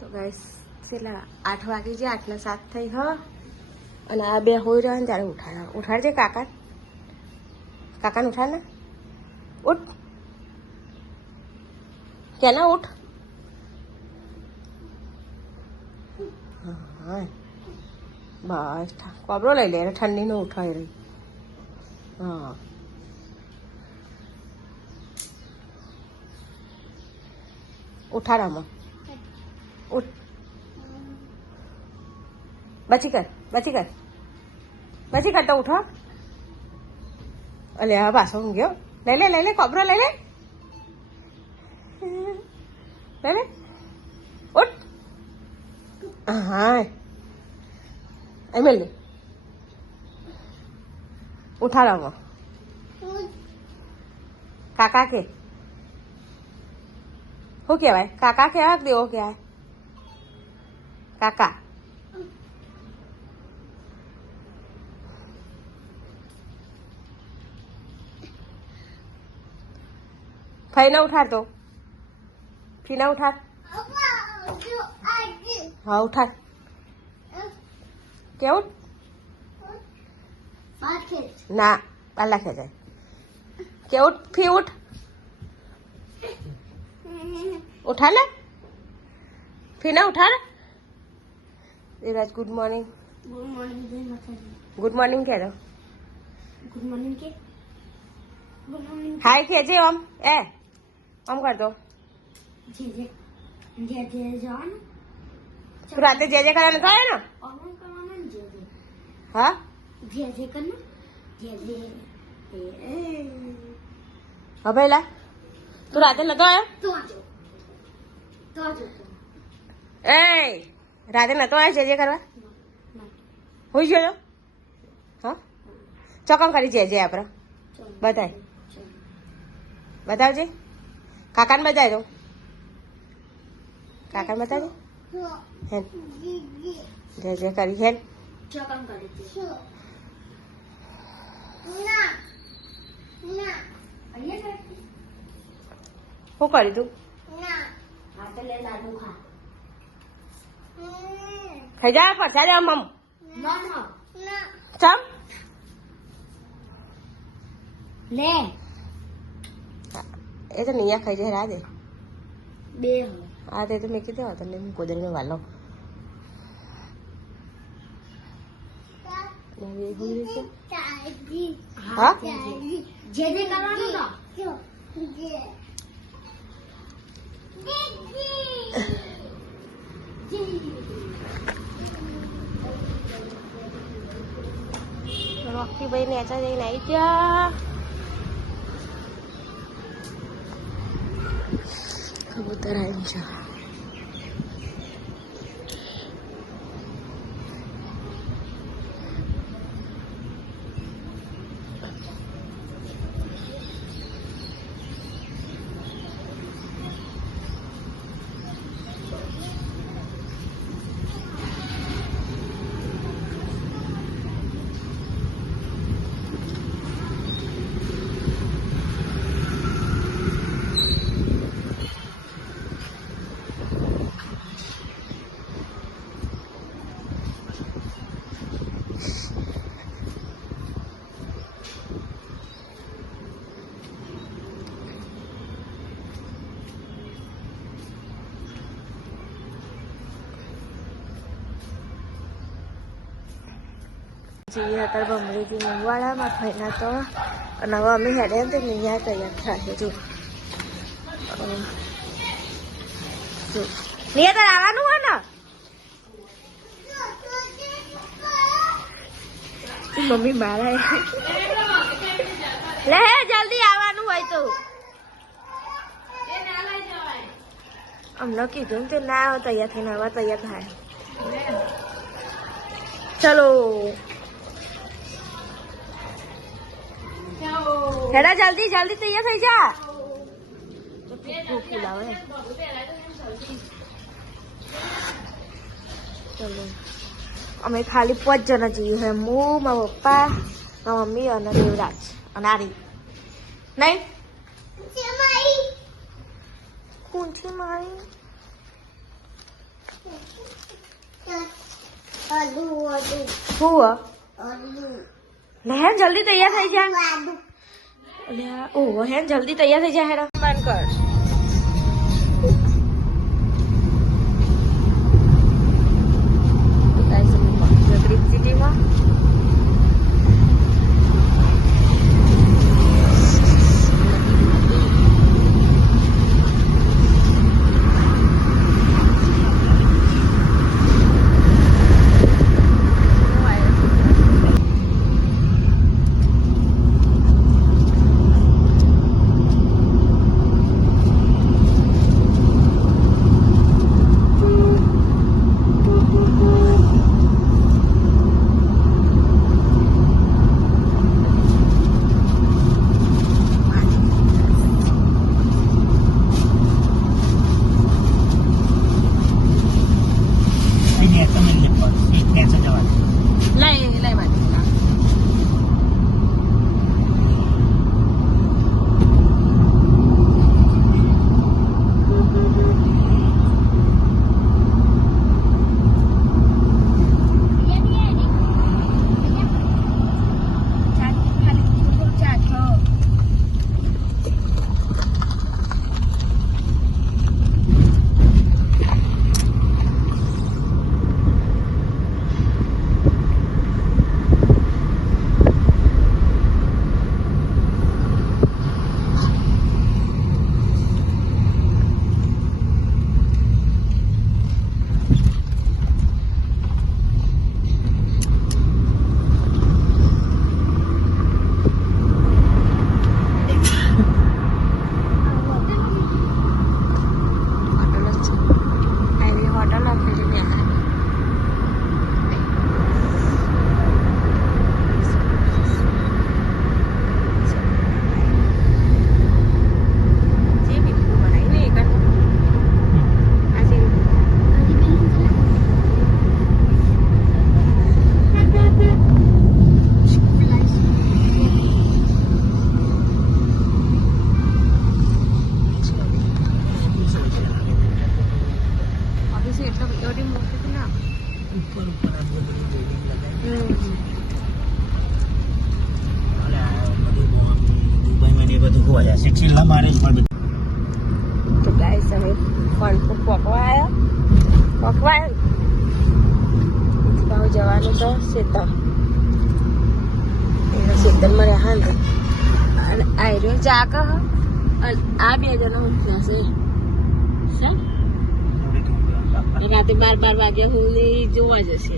તો ગાઈસ કેટલા 8 વાગી જાય, 8 ને 7 થઈ હ. અને આ બે હોઈ રહ્યા ને ત્યારે ઉઠાડજે કાકાને ઉઠાડ ને. ઉઠ કેના ઉઠ. હા બસ કોબરો લઈ લે, ઠંડીનો ઉઠાઈ રહી. હા ઉઠાડામાં ઉઠ. બચી કર તો ઉઠો. અલે હા પાછો ઊંઘ્યો. લઈ લે કોબરો લઈ લે ઉઠ. હા એમ લે ઉઠાડામાં. કાકા કે શું કહેવાય? કાકા કહેવાય દેવો કહેવાય? કાકા ફઈને ઉઠાડ. ફીના ઉઠાડ. હા ઉઠાડ. કેવું ના પાલા ખેંચાય. કેવું ફી ઉઠ. ઉઠા લે ફીના ઉઠાડ. Viraj good morning. Good morning કે દો. હાય કેજે ઓમ ઓમ કર દો. તું રાતે જે કરવાનું કરે ને. હા હા ભાઈલા તું રાતે નતો આવ્યો. રાતે નતો આવ્યો જે કરવા. હોઈ ગયો. હા ચોકમ કરી જે આપણે બતાવજે. કાકાને બતાવી દો. કાકાને બતાવી દો. હેન જે કરી હેન. શું કરી તું? ખાઈ જા ફરસા જા મમ. ચમ લે એ તો નિયા ખાઈ જાય. રાધે બે હા તે તો મેં કીધું તને કોદરીનો વાલો. હા જે કરવાનું રોકી ભાઈ નેચા જઈને આવી ગયા. કબૂતર આવી છે. જઈએ અત્યારે બમરીથી મુંગવાડામાં ફેના તો અને હવે અમે હેડે તો નિયા તૈયાર થાય. જો નિયા તાર આવવાનું હોય ને. મમ્મી મારા લે જલ્દી આવવાનું હોય તો અમને કીધું તે ના આવે તૈયાર થઈને હવે તૈયાર થાય. ચલો હેડા જલ્દી તૈયાર થઈ જા. ફૂલાવે ચલો અમે ખાલી 5 જણા જઈએ. હે હું મારા પપ્પા મારા મમ્મી અને દેવરાજ અને આરી નહીં કોણથી મારી હેન જલ્દી તૈયાર થઈ જા. ઓહો હેન જલ્દી તૈયાર થઈ જા. હેરા બંધ કર. સિટીમાં તો ગાઈસ અમે ફોનપુર પકવાય જવાનું તો શેતર શેતરમાં રહ્યા ને અને આયરો જાક અને આ બે જણા ઉઠ્યા છે રાતે 12 વાગ્યા સુધી જોવા જશે.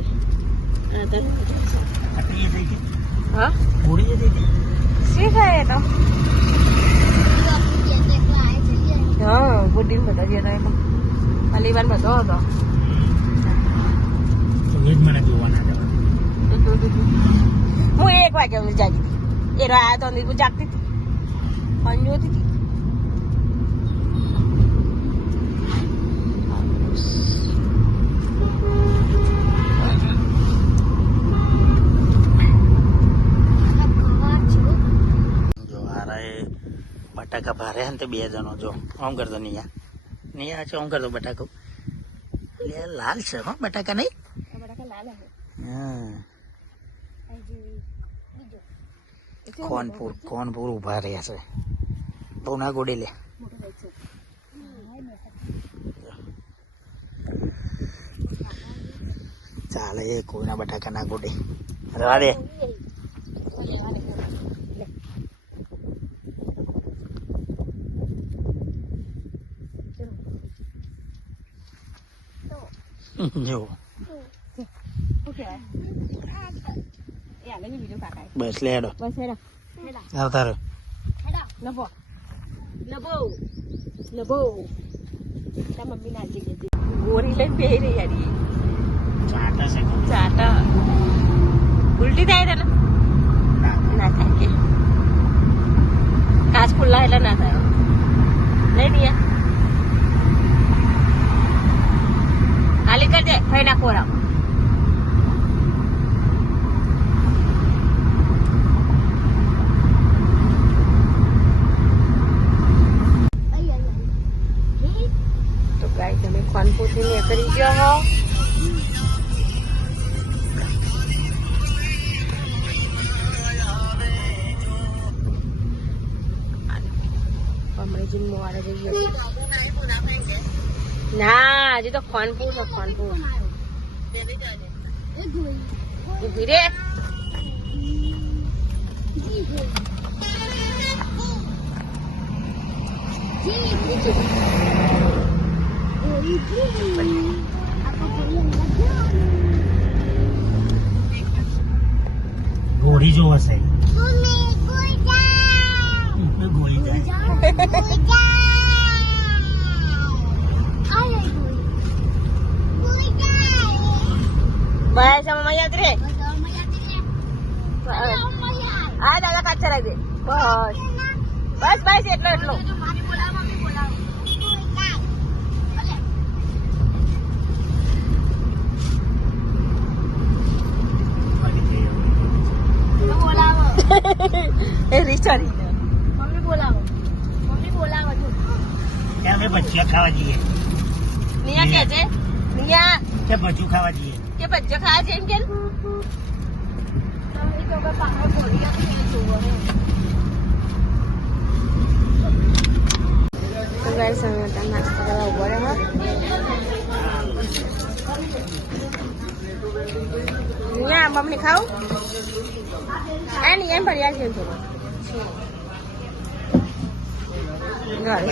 હા શી ખાય તો હા બુદ્ધિ બધા જતા એમાં અલીવાન બધો હતો. હું 1 વાગ્યા જાગી હતી. એ રહ્યા તો હું જાગતી હતી પણ જોતી હતી. બટાકા ભારે ને તે 2 જણો જો આમ કરતો નિયા છે આમ કરતો બટાકો લાલ છે હો બટાકા નહીં. કોનપુર ઉભા રહ્યા છે બહુ ના ગોડી લે. ચાલે એ કોઈના બટાકા ના ગોડે રવા દે. જો બસ લે હેડો આવતા રહ્યો. ગોરી લઈને બેહી રહી યારી ચાટા ઉલટી થાય તને ના થાય કે કાચ ખુલ્લા એટલે ના થાય લઈ દઈએ ખાલી કરજે ભાઈ ના ખોરાક ગાય તમે ખાનપુરથી નીકળી ગયો હો. હમણાં જીમ મોવારે જઈએ. ના હજી તો ખાનપુર છે ખાનપુર. ઉભી રે. ઘોડી જો હશે ગોળી જાય. બસ આમાં યાદ રે. હા દાદા કાચ ચલાવી દે. બસ બસ બસ એટલો એટલો. એ રીચારી મમ્મી બોલાવો ત્યાં અમે ભજીયા ખાવા જઈએ. નિયા કે છે નિયા કે ભજીયું ખાવા જઈએ. કે ભજીયા ખાવા છે એમ કે તો ગાઈસ અમે નાસ્તો કરવા ઉભો રહ્યો. નિયા મમ્મી ખાવ આ નિયા ભર્યા છે થોડું.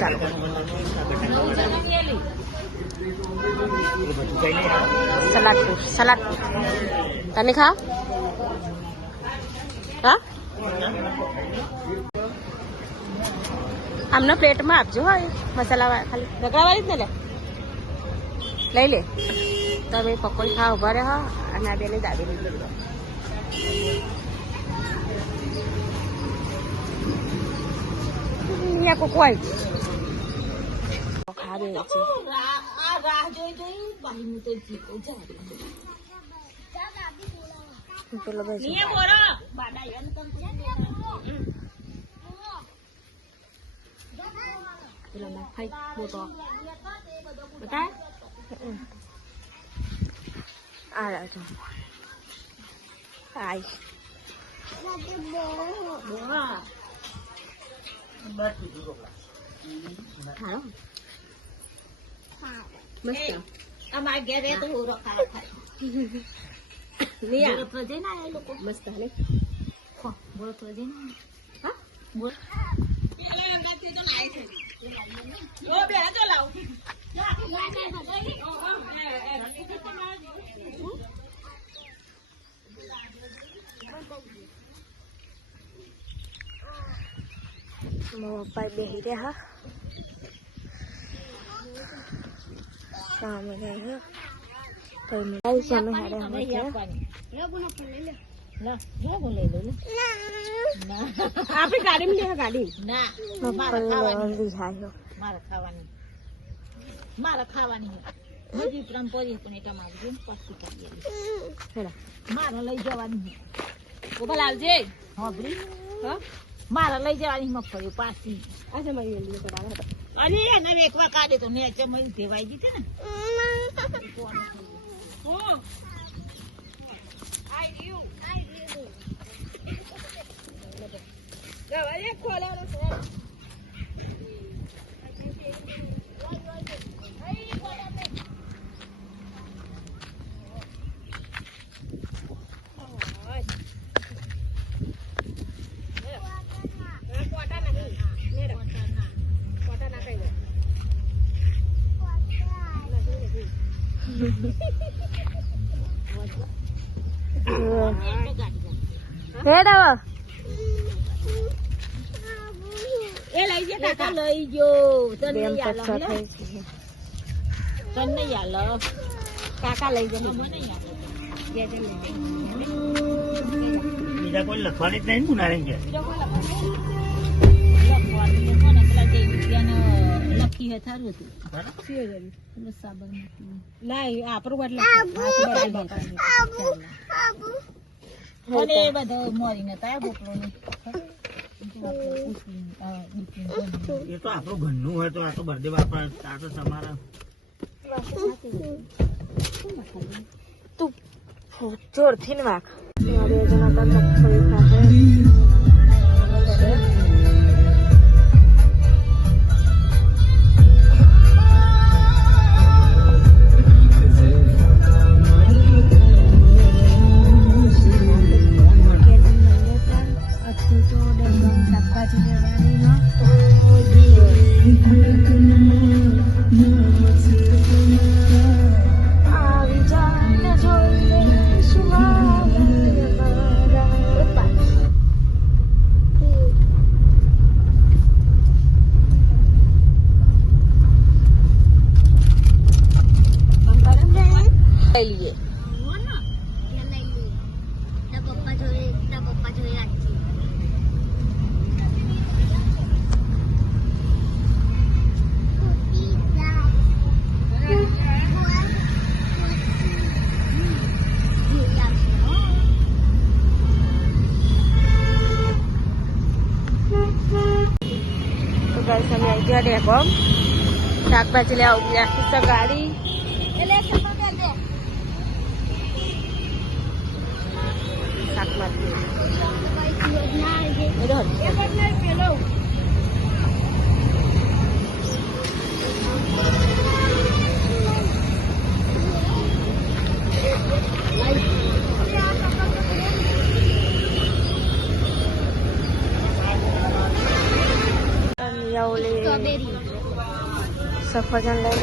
ચાલો સલાડ તમે ખા. હા આમને પ્લેટમાં આપજો. હા મસાલા ખાલી રગડાવાળી જ ને લઈ લે. તમે પકોડી ખાવા ઉભા રહ્યા અને આ બેને દાદી લઈ લો. અહીંયા કોકો આવી ખાવે છે. પેલો ભાઈ આ રાજો આઈ મસ્ત. અમારા ઘેરે તો મસ્ત ને પપ્પા બેસી રહ્યા. સામે ગયા સામે હારે આપણી ગાડી લે ગાડી મારે ખાવાની બધી પરંપરી પણ એટલા મારી પાછી મારે લઈ જવાની ગોપાલ આવજે. મારે લઈ જવાની મગફળી પાછી. અરે એને વેકવા કાઢે તો નેચે મળી દેવાઈ ગઈ છે ને. એ લઈ જા કાકા લઈ જો. તને નહીં આલો કાકા લઈ જા. બીજા કોઈ લખવાની જ નહીં ગુનારે કે લખી હે થારું હતું સાબરમતી ના આપણું એટલે એ બધો મોરીને તા ગોપલો ને એ તો આપણું ઘરનું હોય તો આ તો બર્થડે બાપા આ તો તમારા જોરથી ને વાઘ બે જણા તો મગફળી ખાશે. શાકભાજી આવી જા જોઈ લે લઈ લઈએ. તો ગાઈસ અમે આવી ગયા ડેપો શાકભાજી લેવા ઉભી રાખી તો ગાડી શાકભાજી સફરજન લઈ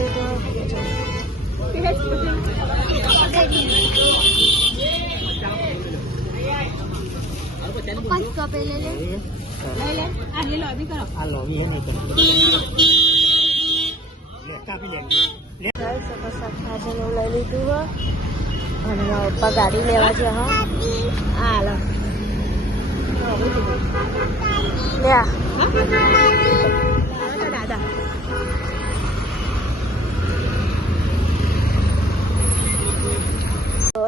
લીધું અને પપ્પા ગાડી લેવા છે. હા લો દાદા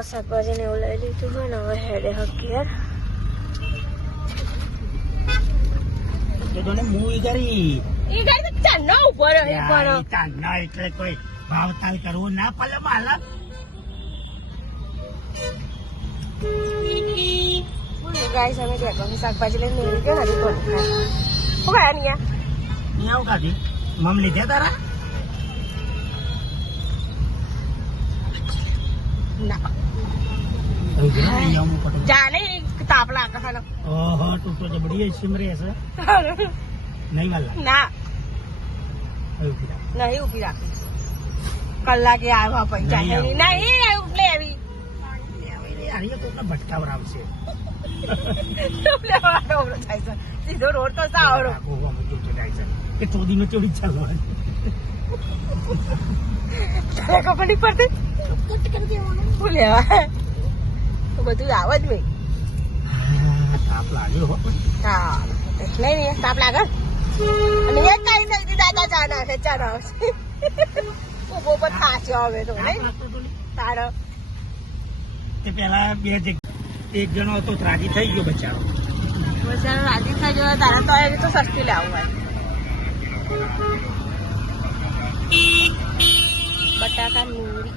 શાકભાજી ને એવું લઈ લીધું હોય ને હવે હેડે હકીર એટલે કોઈ ભાવતાલ કરવું ના પડે માલક. ગાઈસ અમે શાકભાજી લઈને મેળવી ગયો નથી કોણ શું ખાયા નહીં આવું કાઢી મમ લીધે તારા જાને તાપ લાગે છે. ઓહો તું તો જબડી સિમરે છે નહીં વાલા ના નહીં ઉભી રાખી કલાકે આવ્યા પૈસા નહીં લેવી ભટકાવર આવશે સીધો રોડ તો સાવરો એ તો દી નો ચોરી ચાલવાની ખબર નહીં પડતી શું લેવા તો બધું આવે જ ભાઈ. તાપ લાગ્યો હા એટલે નહીં તાપ લાગે અને એક કઈ થઈ દાદા ચા નાખે ચા નાખે ઉભો પર થાચ્યો હવે તો તારો તે પેલા એક જણો હતો રાજી થઈ ગયો બચારો રાજી થઈ ગયો તારા તો એવી તો સસ્તી લેવું હોય. બટાકા મૂરી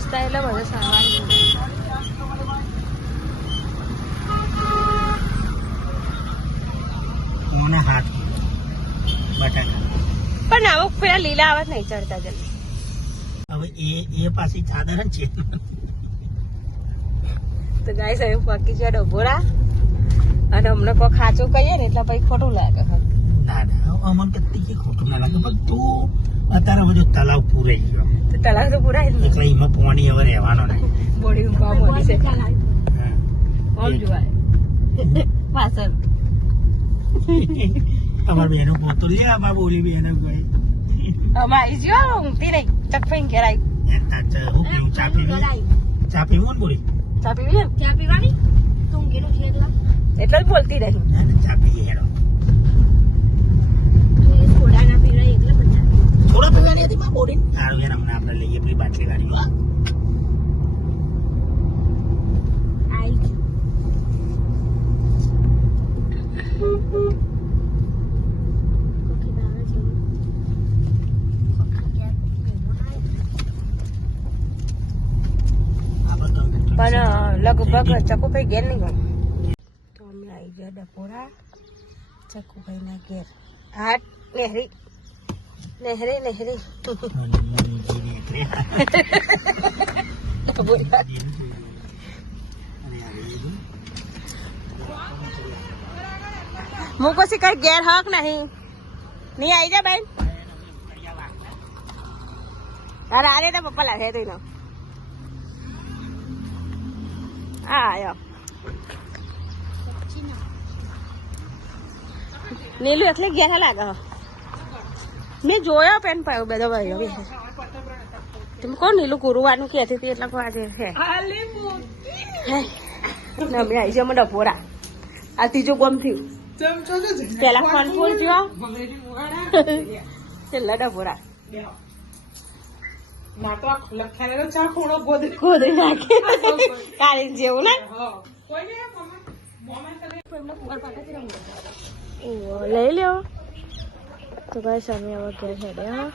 સસ્તા એટલે બધું સામાન અમને 7 કિલો બટાકા પણ આવો પેલા લીલા આવત નહીં ચડતા જલ્દી. હવે એ પાછી ચાદર જ છે. તો ગાઈસ હવે પકી છે ડબોરા અને અમને કોઈ ખાચું કહીએ ને એટલે પછી ખોટું લાગે. ના ના અમન કત્તી ખોટું ના લાગે પણ તું અત્યારે બધું તલાવ પૂરાઈ ગયો તો તલાવ તો પૂરાય જ એટલે એમાં પાણી હવે રહેવાનો નહીં. બોડી મોડી છે ઓમ જોવાય પાછળ અમાર બેનો પોતું લે બાબુ ઓલી બેને કોઈ અમારી જો ઊંઘતી નહીં ચકફીને ઘેરાઈ હું પીવું ચા પીવું ને બોલી ચા પીવી ચા પીવાની તું ઊંઘીનું છે એટલે જ બોલતી નહીં. ચા પીએ હેડો થોડા ના પીવડાય એટલે બધા થોડા પીવાની હતી માં બોડી સારું યાર હમણાં આપણે લઈએ પેલી બાટલી ગાડી પણ લગભગ ચકુભાઈ ઘેર નહીં ગયો તો અમે આવી ગયા ડપોરા ચકુભાઈના ઘેર હાટ નહેરી નહેરી નહેરી હું પછી કઈ ઘેર હક નહીં આવી જા બેન અરે આરે તો પપ્પા લાગે તો એનો આયો નીલું એટલે ઘેર લાગે મેં જોયો પેન પાયો બધો ભાઈઓ તમે કોણ નીલું કુરવાનું કહેતી હતી એટલે આજે છે અમે આવી છે ડપોરા આ ત્રીજો ગમ થયું પેલા ફનફૂલ થયો છેલ્લા ડપોરા ગોદરી નાખે કાળી જેવું ને લઈ લ્યો તો ભાઈ સામે હવે ઘેર હેડે હા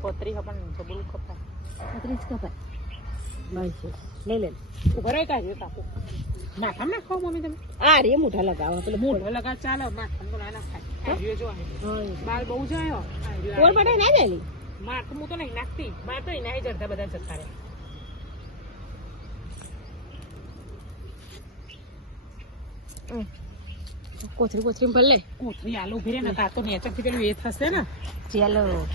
પોતરી ખબર બોલું ખપાય લઈ લે ઉભરાય કાઢ્યો કાપો માથામાં નાખો મમ્મી તમે આ રે મોઢા લગાવો પેલો મોઢો લગાવ ચાલે માથામાં ના નાખાય જો બાલ બહુ જાય કોણ પડે ના લેલી માથું હું તો નહીં નાખતી માર તો એના જડતા બધા જતા રહે કોથરી કોથરી ભલે કોથરી આલુ ઉભી રે ને તા તો નેચર થી પેલું એ થશે ને ચાલો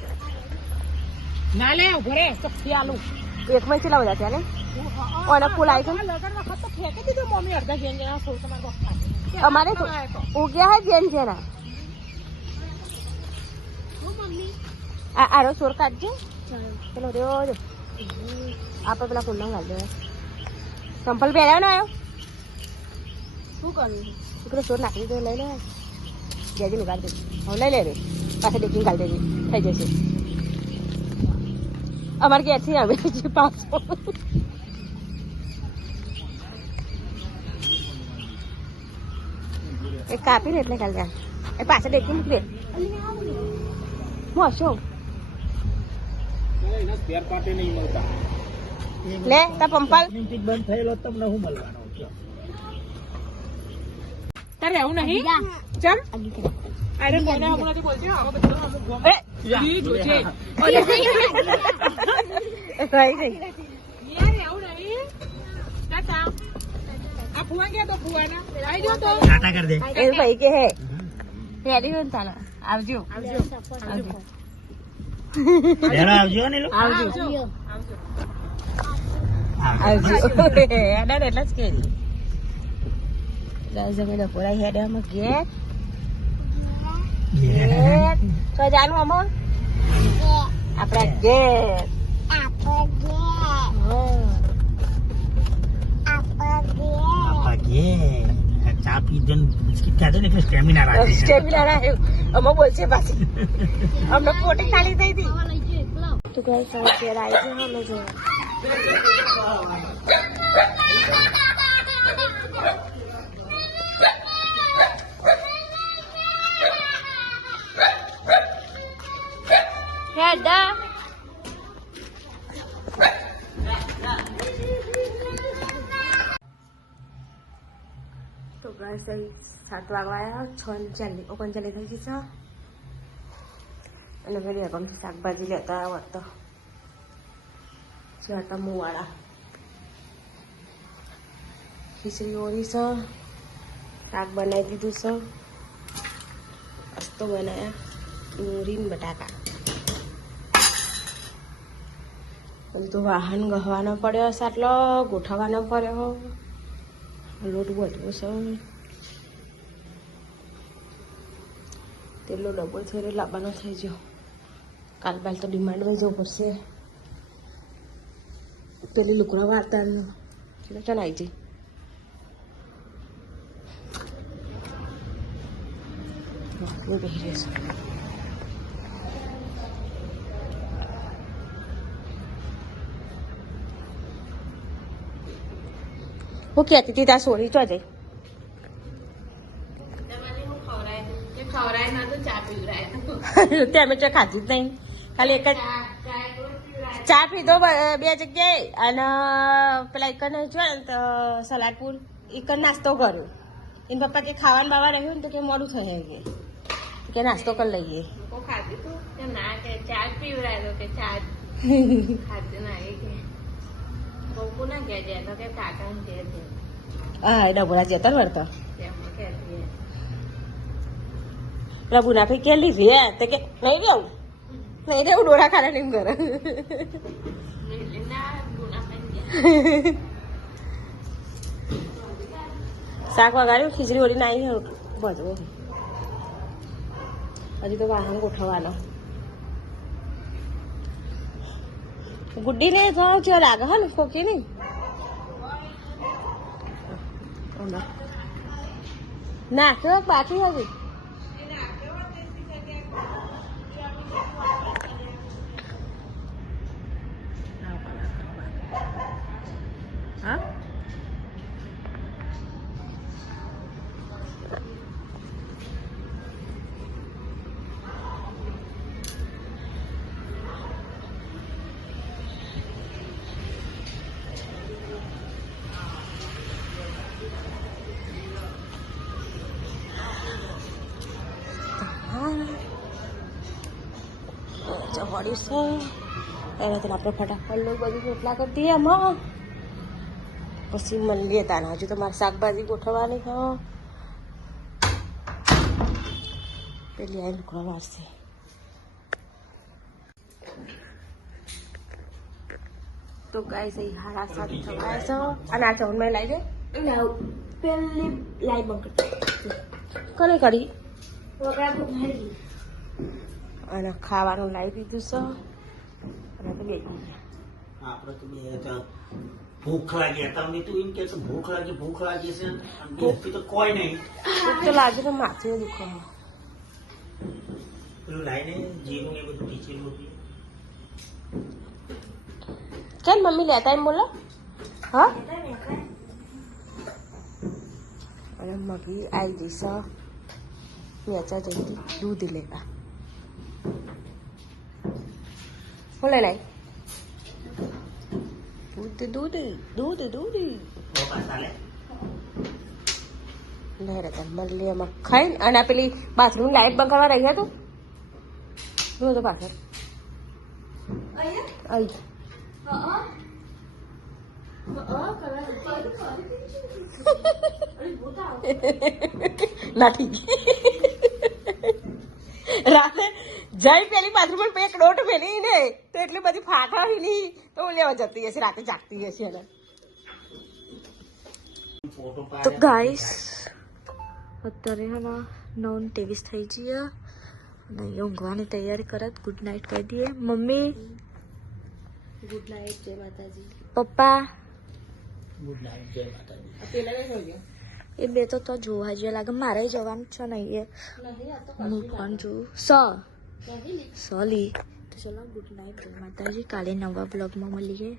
ના લે ઉભો રે સખ્તી આલુ એક માં ચલા બધા ત્યાં ને ઓને ફૂલ આવી છે લગન વખત તો ફેંકી દીધું મમ્મી અડધા જેન જેના ફૂલ તમારે અમારે તો ઉગ્યા હે જેન જેના આ આરો સોર કાઢજો પેલો દેવો જો આપણે પેલા ફૂલ ના ગાલ દે સંપલ પહેર્યો ને આવ્યો શું કરવું પેલો સોર નાખી દે લઈ લે જેજી નું ગાળ દે હવે લઈ લે રે પાછા દેખીને ગાળ દેજે થઈ જશે અમારે ઘેરથી આવે છે પાછો એ કાપીને એટલે કાલ જા એ પાછા દેખી મૂકી દે મોશો લે તા પંપાલ બંધ થયેલો તમને શું મળવાનો તારે આવું નહીં ચમ અરે કોને હમણાંથી બોલજો આવો બધું અમુક ગોમ ઈ જોજે ઓલે ભાઈ યાર આવું નહીં ટાટા આ ફુવા ગયા તો ફુવાના આવી જો તો ટાટા કર દે એ ભાઈ કે હે રેડી હોન તાલા આવજો આવજો આવજો આવજો ને આવજો આવજો એડા એટલા જ કે ગાઈસ અમે તો પૂરા હેડે અમે કે તો જાનું અમો આપણા ઘેર ચા પી બિસ્કીટ ખાધે ને એટલે સ્ટેમિના રાખે અમે બોલશે પાછી અમને પોટી ખાલી થઈ હતી તો ગાઈસ હવે ઘેર આવી છે અમે જો હેડા તો ગાઈસ 7 વાગવા આવ્યા 6:39 થઈ ગઈ છે અને ફરી ગમ શાકભાજી લેતા આવ્યા તો ચટમું વાળા ખીચડી ઓરી છે શાક બનાવી દીધું છે અસ્તો બનાવ્યા ડુંગળી બટાકા તો વાહન ગહવાનો પડ્યો છે આટલો ગોઠવવાનો પડ્યો લોટ ગોઠવો છે તેલો ડબ્બો થોડો લાવવાનો થઈ ગયો કાલ બાલ તો ડિમાન્ડમાં જવું પડશે પેલી લુકડા વાર્તા ચાલ આવી જઈ પહેરી છે હું કહેતી હતી ત્યાં સોરી ચો જઈ ત્યાં અમે ચા ખાધી જ નહીં ખાલી એક જ ચા પીધો બે જગ્યાએ અને પેલા એક ને જો ને તો સલાડપુર એક નાસ્તો કર્યો એના પપ્પા કે ખાવાનું બાવા રહ્યું ને તો કે મોડું થઈ કે નાસ્તો કરી લઈએ હા એ ડબોડા જતા ને વળતો પ્રભુ ના ભાઈ કે લીધી તો કે નહીં દેવું નહીં દેવું ડોરા ખાને એમ કરે શાક વગાડ્યું ખીચડી ઓળી નાઈ બધું હજી તો વાહન ગોઠવવાનો ગુડ્ડી ને થોડો ચો લાગે હો ને કોકી નહીં નાખ્યો બાકી હજી હા વળી છે એને તો આપણે ફટાફટ લોક બધી રોટલા કરી દઈએ એમાં પછી મળીએ તાના હજુ તો મારે શાકભાજી ગોઠવવાની હ પેલી આ લુકડા વાળશે તો ગાઈસ એ હારા સાત થવાય છે અને આ ચવન માં લાવી દે પેલી લાઈ બંક કરે કરી અને ખાવાનું લાવી દીધું છે અને તો બે આપણે તો બે ભૂખ લાગી તમને તું એમ કે ભૂખ લાગી છે ભૂખ તો કોઈ નહીં ભૂખ તો લાગે તો માથે દુખો પેલું લાઈને જીરું એ બધું પીછેલું હતું ચાલ મમ્મી લેતા એમ બોલો હા અને મગી આવી જઈશ વેચા જઈતી દૂધ લેવા બોલે લાઈ દૂધ લે રે તન મળે એમાં ખાઈને અને પેલી બાથરૂમ લાઈટ બંધ કરવા રહી હતું જો તો પાછળ લાઠી રાતે જઈ પેલી બાથરૂમ એક ડોટ ફેલી ને તો એટલી બધી ફાટા ફેલી તો લેવા જતી હશે રાતે જાગતી હશે એને તો ગાઈસ અત્યારે હમણાં 9:23 થઈ જઈએ અને ઊંઘવાની તૈયારી કરત ગુડ નાઇટ કહી દઈએ મમ્મી ગુડ નાઇટ જય માતાજી પપ્પા ગુડ નાઇટ જય માતાજી પેલા એ બે તો જોવા જોઈએ લાગે મારે જવાનું છે નહીં હું પણ જોઉં સોલી તો ચલો ગુડ નાઇટ જય માતાજી કાલે નવા બ્લોગમાં મળીએ